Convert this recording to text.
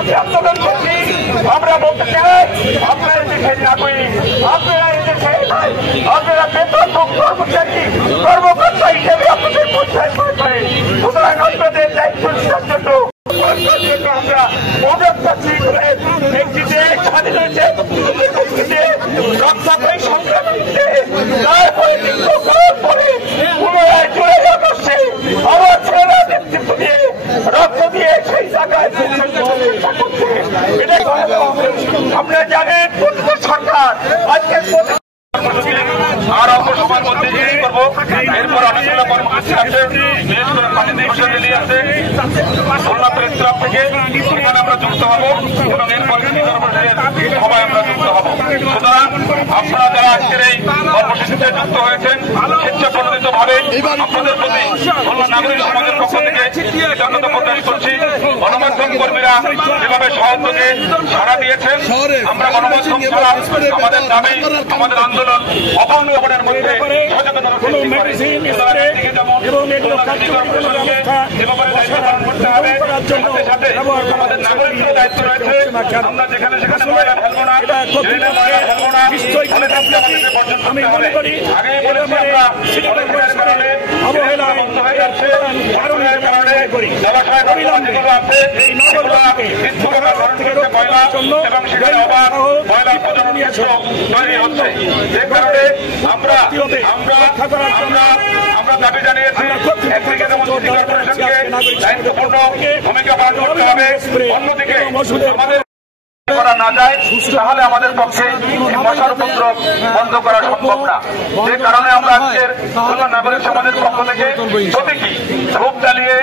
রাজপথে আন্দোলন করছি। আমরা বলতে চাই আপনারা দেশের নাগরিক, আপনারা এদেশে আপনারা বেতন কর্মচারী কর্মকর্তা হিসেবে আপনাদের পঞ্চায়েত করে, সুতরাং আপনাদের দায়িত্ব নেওয়ার জন্য আমরা মদত পাচ্ছি। একটি দেশ স্বাধীন হয়েছে, রক্তাপায়ী সংগ্রামীতে তারপরে দীর্ঘকাল পরে পুনরায় জুলাই আগস্টে আবার ছেলেরা নেতৃত্ব দিয়ে রক্ত দিয়ে সেই জায়গায় আপনারা জানেন প্রতিটি সরকার আজকে আর অল্প সময়ের মধ্যে করবো। এরপর অনেকগুলো কর্মসূচি আছে, বিশেষ করে প্রাকৃতিক বিষয় মিলিয়ে আছে খুলনা প্রেস ক্লাব থেকে সেখানে আমরা যুক্ত হবো এবং এরপর সবাই আমরা যুক্ত হব। সুতরাং আপনারা যারা আজকের এই কর্মসূচিতে যুক্ত হয়েছেন স্বেচ্ছাপ্রণোদিত ভাবে আপনাদের প্রতি খুলনা নাগরিক সমাজের পক্ষ থেকে কৃতজ্ঞতা প্রকাশ করছি। গণমাধ্যম কর্মীরা যেভাবে সহযোগে সাড়া দিয়েছেন, আমরা গণমাধ্যম ছাড়া আমাদের দাবি আমাদের আন্দোলন অপূর্ণ ব্যাপারের মধ্যে সচেতনতা সৃষ্টি করে। আমাদের নাগরিকদের দায়িত্ব রয়েছে, আমরা যেখানে সেখানে ময়লা ফেলবো না, আমি মনে করি আগে বলেছি আমরা কারণে অবহেলা বন্ধ হয়ে যাচ্ছে, কারণের কারণে জলাশয় যেগুলো আছে ময়লা এবং সেখানে অবাধ ময়লা প্রজনন ক্ষেত্র তৈরি হচ্ছে, যে কারণে আমরা দাবি জানিয়েছি একদিকে যেমন সিটি কর্পোরেশনকে দায়িত্বপূর্ণ ভূমিকা পালন করতে হবে, অন্যদিকে আমাদের করা না যায় তাহলে আমাদের পক্ষে মশার উপদ্রব বন্ধ করা সম্ভব না। যে কারণে আমরা আজকের খুলনা নাগরিক সমাজের পক্ষ থেকে প্রতীকী ধূপ জ্বালিয়ে